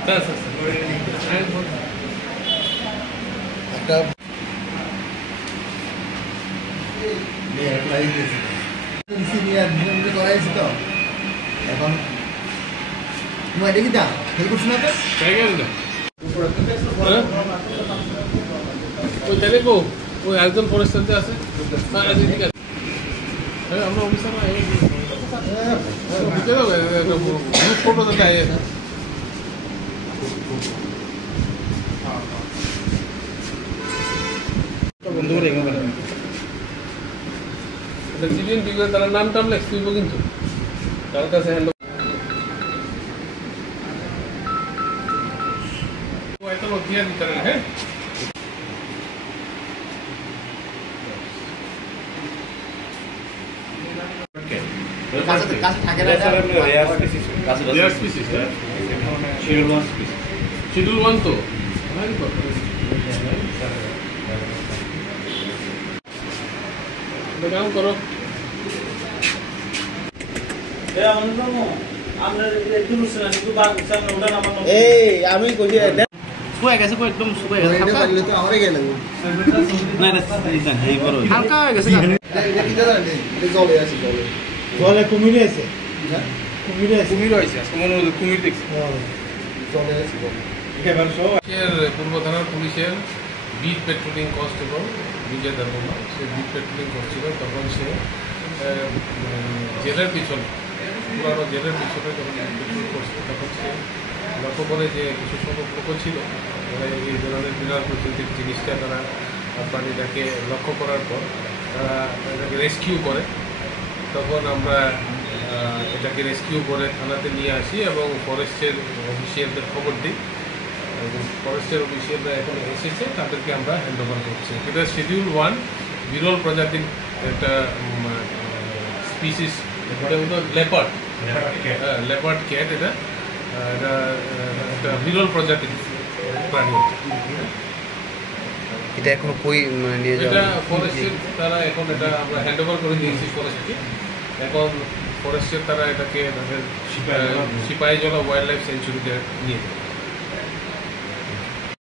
একটা করাইছি তো এখন তোমার দেখি দা খেল করছো না ওই দেখো ওই একজন ফরেস্টারতে আছে ঠিক আছে আমরা অফিসার ফটো দেখায় বন্ধু করে দিদিন দিকে তারা নাম টাম লেখতে হইব কিন্তু তার কাছে হ্যান্ড একটা লোক দিয়ে দিতে হ্যাঁ শিডিউল 1 তো কাম করো আমি কই শুয়ে গেছে একদম শুয়ে গেছে আমারে গেল না এই বড় হালকা হয়ে গেছে এটা কি জানেন এটা জলে আছে জলে কুমির আছে কুমির আছে আজকে মনে হলো কুমির দেখছি জলে আছে এবার সব পূর্ব থানার পুলিশের বিট পেট্রোলিং কনস্টেবল বিজয় দেববর্মা সে বিট পেট্রোলিং করছিল তখন সে জেলের পিছনে পুরানো জেলের পিছনে যখন পেট্রোল করছিল তখন সে লক্ষ্য করে যে কিছু সংখ্যক লোক ছিল এই ধরনের বিরল প্রকৃতির জিনিসটা তারা প্রাণীটাকে লক্ষ্য করার পর তারা এটাকে রেস্কিউ করে তখন আমরা এটাকে রেস্কিউ করে থানাতে নিয়ে আসি এবং ফরেস্টের অফিসিয়ালদের খবর দিই এবং ফরেস্টের অফিসিয়ালরা এখন এসেছে তাদেরকে আমরা হ্যান্ড ওভার করছি এটা শিডিউল 1 বিরল প্রজাতির একটা স্পিসিস লেপার্ড লেপার্ড ক্যাট এটা একটা বিরল প্রজাতির প্রাণী এটা এখনো কই নিয়ে যাওয়া এটা ফরেস্টের তারা এখন এটা আমরা হ্যান্ড ওভার করে দিয়েছি ফরেস্টকে এখন ফরেস্টের তারা এটাকে সিপাহীজলা ওয়াইল্ড লাইফ সেঞ্চুরিতে নিয়ে যাবে